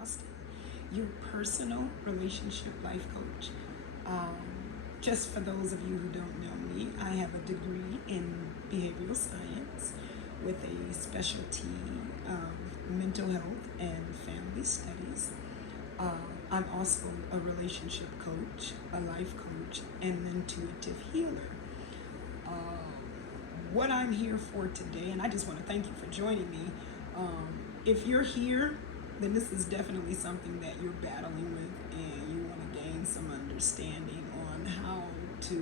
Austin, your personal relationship life coach. Just for those of you who don't know me, I have a degree in behavioral science with a specialty of mental health and family studies. I'm also a relationship coach, a life coach, and an intuitive healer. What I'm here for today, and I just want to thank you for joining me. If you're here, then this is definitely something that you're battling with and you want to gain some understanding on how to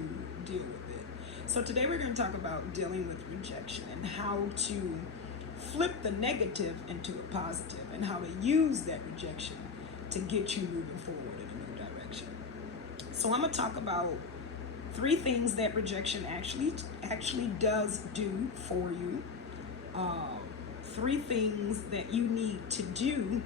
deal with it. So today we're going to talk about dealing with rejection and how to flip the negative into a positive and how to use that rejection to get you moving forward in a new direction. So I'm going to talk about 3 things that rejection actually does do for you. 3 things that you need to do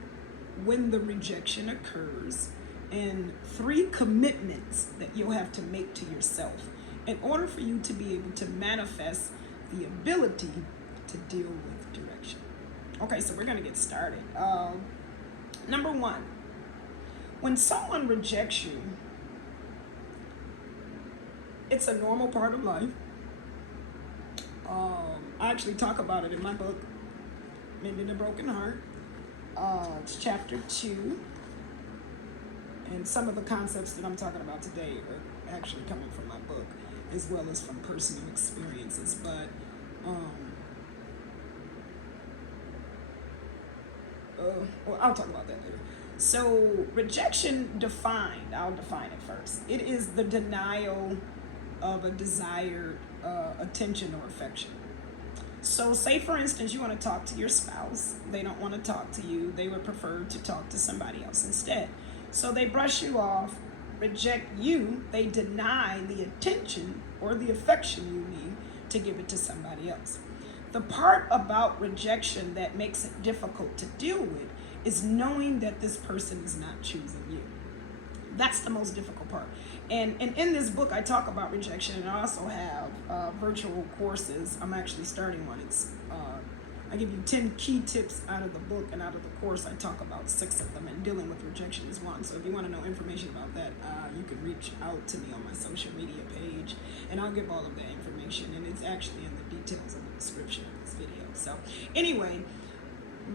when the rejection occurs, and 3 commitments that you'll have to make to yourself in order for you to be able to manifest the ability to deal with direction. Okay, so we're going to get started. Number 1, when someone rejects you, it's a normal part of life. I actually talk about it in my book, Mending a Broken Heart. It's chapter 2. And some of the concepts that I'm talking about today are actually coming from my book as well as from personal experiences. But well, I'll talk about that later. So rejection defined, I'll define it first. It is the denial of a desired attention or affection. So say, for instance, you want to talk to your spouse. They don't want to talk to you. They would prefer to talk to somebody else instead. So they brush you off, reject you. They deny the attention or the affection you need to give it to somebody else. The part about rejection that makes it difficult to deal with is knowing that this person is not choosing you. That's the most difficult part. And in this book, I talk about rejection, and I also have virtual courses. I'm actually starting one. I give you 10 key tips out of the book, and out of the course, I talk about 6 of them, and dealing with rejection is one. So if you want to know information about that, you can reach out to me on my social media page, and I'll give all of that information, and it's actually in the details of the description of this video. So anyway,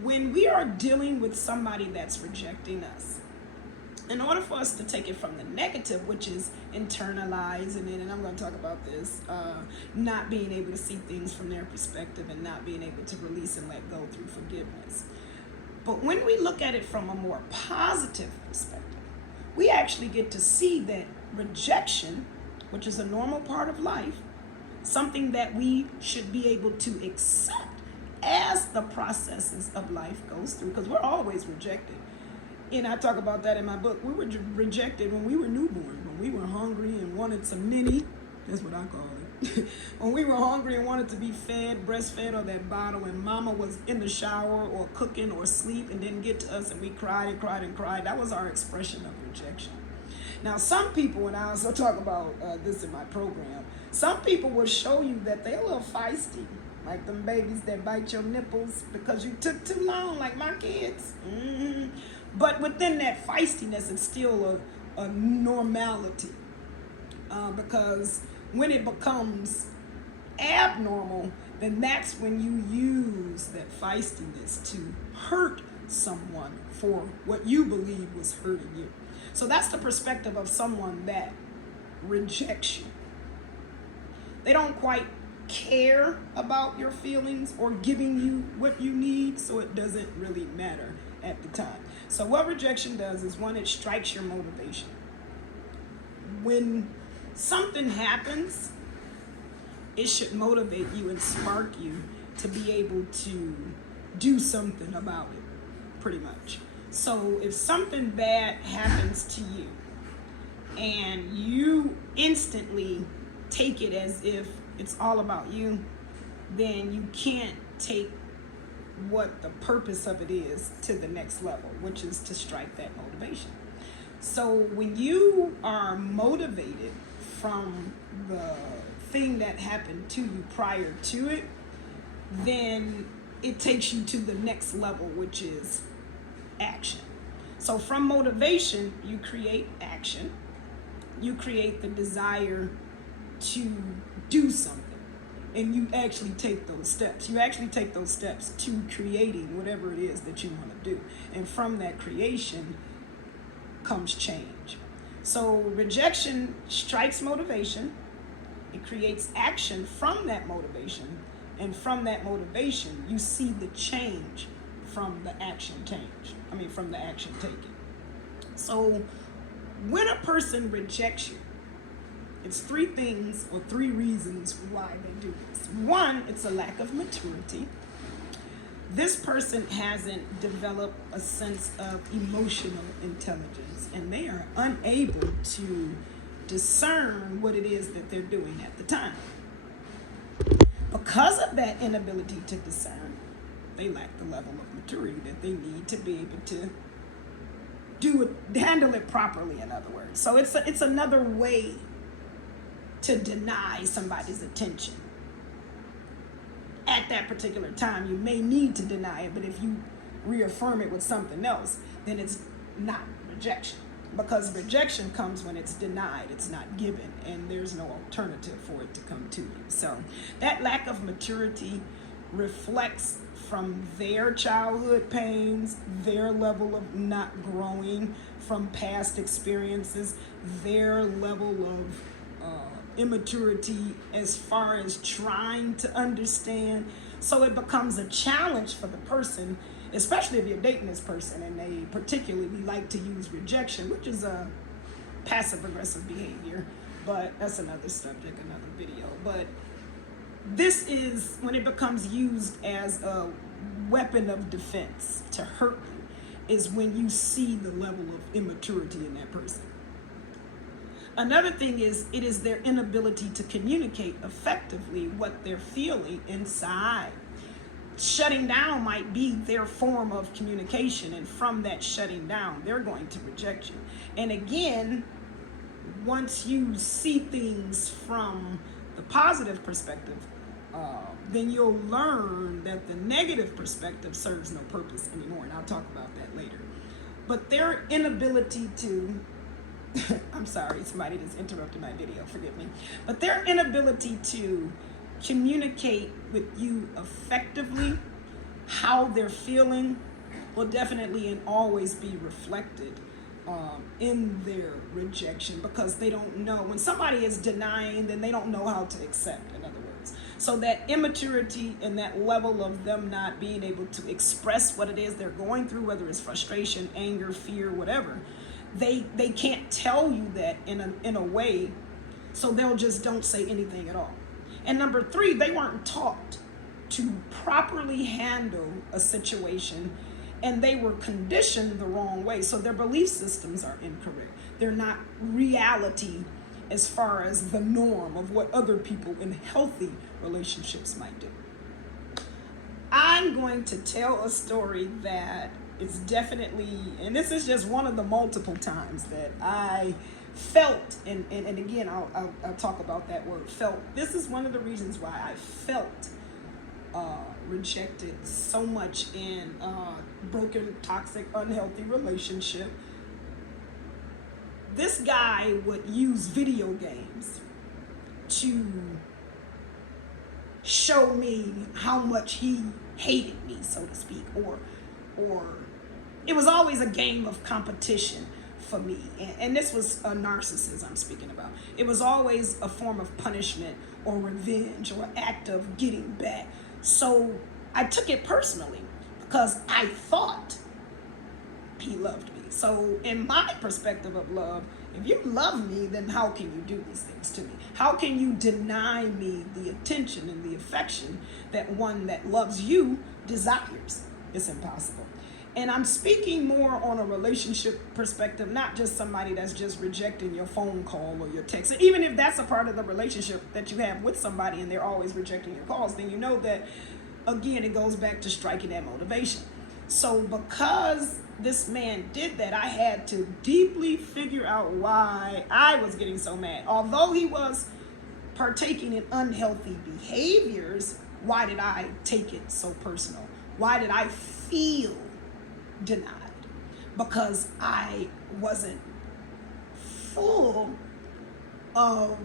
when we are dealing with somebody that's rejecting us, in order for us to take it from the negative, which is internalizing it, and I'm going to talk about this, not being able to see things from their perspective and not being able to release and let go through forgiveness. But when we look at it from a more positive perspective, we actually get to see that rejection, which is a normal part of life, something that we should be able to accept as the processes of life goes through, because we're always rejected. And I talk about that in my book. We were rejected when we were newborn, when we were hungry and wanted some mini. That's what I call it. When we were hungry and wanted to be fed, breastfed, or that bottle, and mama was in the shower or cooking or asleep and didn't get to us, and we cried and cried and cried. That was our expression of rejection. Now, some people, and I also talk about this in my program, some people will show you that they're a little feisty, like them babies that bite your nipples because you took too long, like my kids. But within that feistiness, it's still a normality, because when it becomes abnormal, then that's when you use that feistiness to hurt someone for what you believe was hurting you. So that's the perspective of someone that rejects you. They don't quite care about your feelings or giving you what you need, so it doesn't really matter at the time. So what rejection does is, one, it strikes your motivation. When something happens, it should motivate you and spark you to be able to do something about it, pretty much. So if something bad happens to you and you instantly take it as if it's all about you, then you can't take what the purpose of it is to the next level, which is to strike that motivation. So when you are motivated from the thing that happened to you prior to it, then it takes you to the next level, which is action. So from motivation, you create action. You create the desire to do something. And you actually take those steps. You actually take those steps to creating whatever it is that you want to do. And from that creation comes change. So rejection strikes motivation. It creates action from that motivation. And from that motivation, you see the change from the action from the action taken. So when a person rejects you, it's three things or three reasons why they do this. One, it's a lack of maturity. This person hasn't developed a sense of emotional intelligence, and they are unable to discern what it is that they're doing at the time. Because of that inability to discern, they lack the level of maturity that they need to be able to handle it properly, in other words. So it's another way to deny somebody's attention. At that particular time, you may need to deny it, but if you reaffirm it with something else, then it's not rejection. Because rejection comes when it's denied, it's not given, and there's no alternative for it to come to you. So that lack of maturity reflects from their childhood pains, their level of not growing from past experiences, their level of immaturity as far as trying to understand. So it becomes a challenge for the person, especially if you're dating this person and they particularly like to use rejection, which is a passive aggressive behavior, but that's another subject, another video. But this is when it becomes used as a weapon of defense to hurt you, is when you see the level of immaturity in that person. Another thing is, it is their inability to communicate effectively what they're feeling inside. Shutting down might be their form of communication, and from that shutting down, they're going to reject you. And again, once you see things from the positive perspective, then you'll learn that the negative perspective serves no purpose anymore, and I'll talk about that later. But their inability to I'm sorry, somebody just interrupted my video, forgive me. But their inability to communicate with you effectively how they're feeling will definitely and always be reflected in their rejection, because they don't know. When somebody is denying, then they don't know how to accept, in other words. So that immaturity and that level of them not being able to express what it is they're going through, whether it's frustration, anger, fear, whatever, they can't tell you that in a way, so they'll just don't say anything at all. And number three, they weren't taught to properly handle a situation, and they were conditioned the wrong way, so their belief systems are incorrect. They're not reality as far as the norm of what other people in healthy relationships might do. I'm going to tell a story that is definitely, and this is just one of the multiple times that I felt, and again, I'll talk about that word, felt. This is one of the reasons why I felt rejected so much in broken, toxic, unhealthy relationship. This guy would use video games to show me how much he hated me, so to speak, or it was always a game of competition for me. And this was a narcissist I'm speaking about. It was always a form of punishment or revenge or act of getting back. So I took it personally because I thought he loved me. So in my perspective of love, if you love me, then how can you do these things to me? How can you deny me the attention and the affection that one that loves you desires? It's impossible. And I'm speaking more on a relationship perspective, not just somebody that's just rejecting your phone call or your text. And even if that's a part of the relationship that you have with somebody and they're always rejecting your calls, then you know that, again, it goes back to striking that motivation. So because this man did that, I had to deeply figure out why I was getting so mad. Although he was partaking in unhealthy behaviors, why did I take it so personal? Why did I feel denied? because I wasn't full of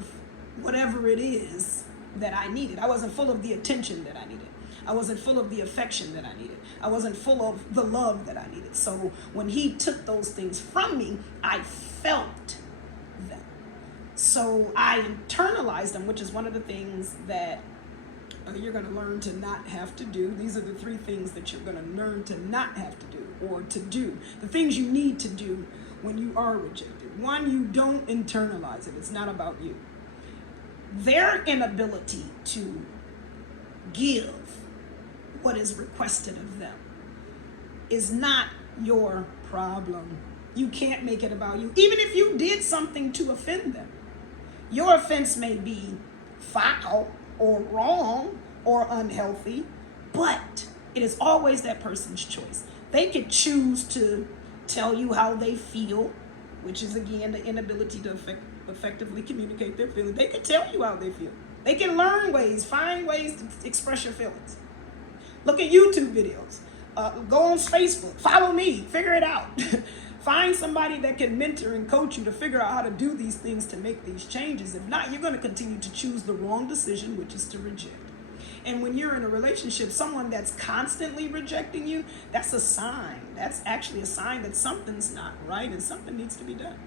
whatever it is that I needed. I wasn't full of the attention that I needed. I wasn't full of the affection that I needed. I wasn't full of the love that I needed. So when he took those things from me, I felt them. So I internalized them, which is one of the things that you're going to learn to not have to do. These are the 3 things that you're going to learn to not have to do, or to do. The things you need to do when you are rejected. 1, you don't internalize it. It's not about you. Their inability to give what is requested of them is not your problem. You can't make it about you. Even if you did something to offend them, your offense may be foul or wrong or unhealthy, but it is always that person's choice. They could choose to tell you how they feel, which is again the inability to effectively communicate their feelings. They can tell you how they feel. They can learn ways, find ways to express your feelings. Look at YouTube videos. Go on Facebook. Follow me. Figure it out. Find somebody that can mentor and coach you to figure out how to do these things to make these changes. If not, you're going to continue to choose the wrong decision, which is to reject. And when you're in a relationship, someone that's constantly rejecting you, that's a sign. That's actually a sign that something's not right and something needs to be done.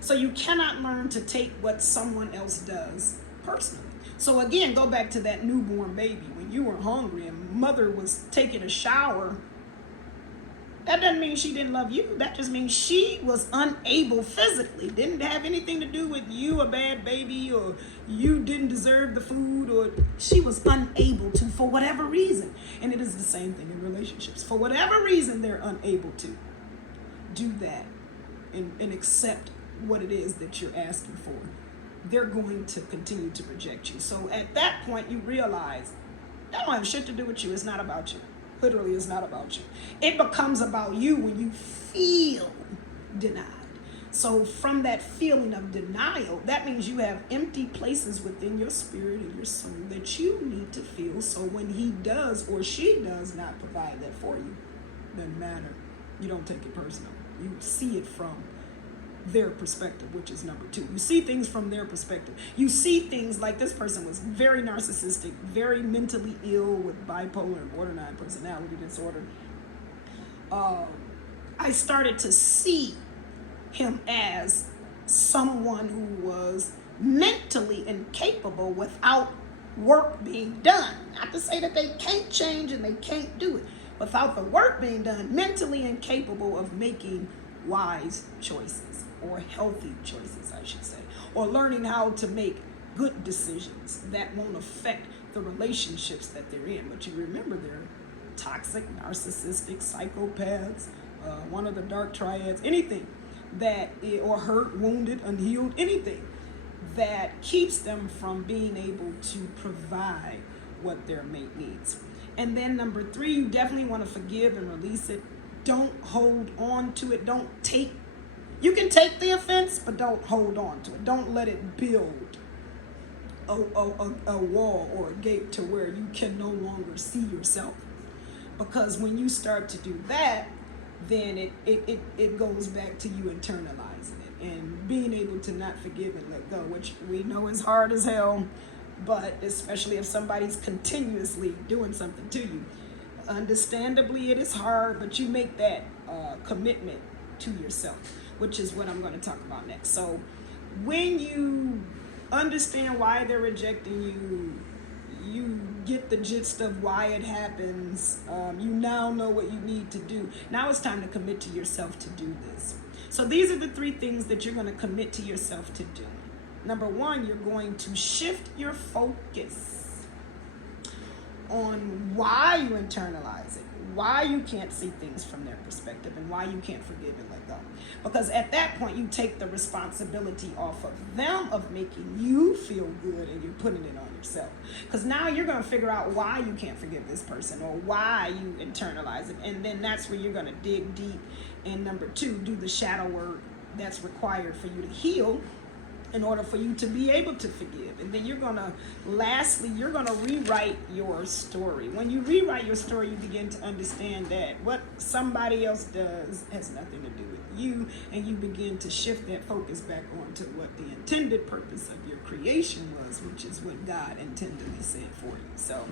So you cannot learn to take what someone else does personally. So again, go back to that newborn baby. When you were hungry and mother was taking a shower, that doesn't mean she didn't love you. That just means she was unable physically. Didn't have anything to do with you a bad baby or you didn't deserve the food, or she was unable to for whatever reason. And it is the same thing in relationships. For whatever reason, they're unable to do that and accept what it is that you're asking for. They're going to continue to reject you. So at that point, you realize that don't have shit to do with you. It's not about you. Literally, it's not about you. It becomes about you when you feel denied. So from that feeling of denial, that means you have empty places within your spirit and your soul that you need to fill. So when he does or she does not provide that for you, doesn't matter. You don't take it personal. You see it from their perspective, which is number 2. You see things from their perspective. You see things like this person was very narcissistic, very mentally ill with bipolar and borderline personality disorder. I started to see him as someone who was mentally incapable without work being done. Not to say that they can't change and they can't do it. Without the work being done, mentally incapable of making wise choices, or healthy choices, I should say, or learning how to make good decisions that won't affect the relationships that they're in. But you remember, they're toxic, narcissistic, psychopaths, one of the dark triads, anything that, or hurt, wounded, unhealed, anything that keeps them from being able to provide what their mate needs. And then number 3, you definitely want to forgive and release it. Don't hold on to it. You can take the offense, but don't hold on to it. Don't let it build a wall or a gate to where you can no longer see yourself. Because when you start to do that, then it goes back to you internalizing it and being able to not forgive and let go, which we know is hard as hell, but especially if somebody's continuously doing something to you. Understandably, it is hard, but you make that commitment to yourself, which is what I'm going to talk about next. So when you understand why they're rejecting you, you get the gist of why it happens, you now know what you need to do. Now it's time to commit to yourself to do this. So these are the 3 things that you're going to commit to yourself to do. Number 1, you're going to shift your focus on why you internalize it, why you can't see things from their perspective, and why you can't forgive and let go. Because at that point, you take the responsibility off of them of making you feel good, and you're putting it on yourself. Because now you're going to figure out why you can't forgive this person or why you internalize it. And then that's where you're going to dig deep. And number 2, do the shadow work that's required for you to heal in order for you to be able to forgive. And then lastly, you're gonna rewrite your story. When you rewrite your story, you begin to understand that what somebody else does has nothing to do with you, and you begin to shift that focus back onto what the intended purpose of your creation was, which is what God intended said for you. So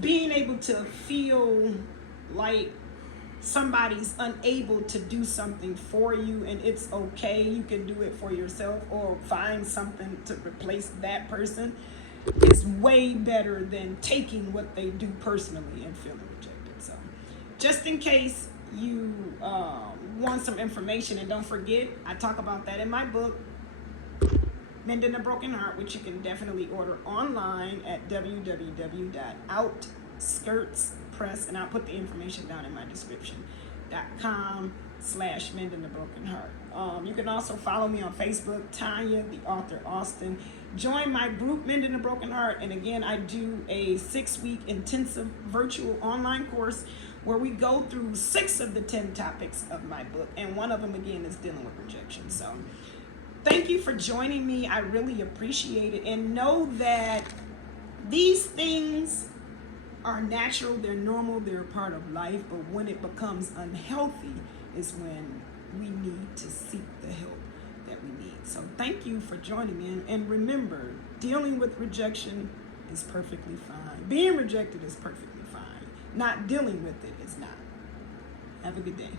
being able to feel like somebody's unable to do something for you and it's okay, you can do it for yourself or find something to replace that person, is way better than taking what they do personally and feeling rejected. So just in case you want some information, and don't forget, I talk about that in my book, Mending a Broken Heart, which you can definitely order online at www.outskirtspress, and I'll put the information down in my description, .com/Mending a Broken Heart. You can also follow me on Facebook, Tonya, the author Austin. Join my group, Mending a Broken Heart, and again, I do a 6-week intensive virtual online course where we go through 6 of the 10 topics of my book, and one of them, again, is dealing with rejection. So thank you for joining me. I really appreciate it. And know that these things are natural, they're normal, they're a part of life. But when it becomes unhealthy is when we need to seek the help that we need. So thank you for joining me. And remember, dealing with rejection is perfectly fine. Being rejected is perfectly fine. Not dealing with it is not. Have a good day.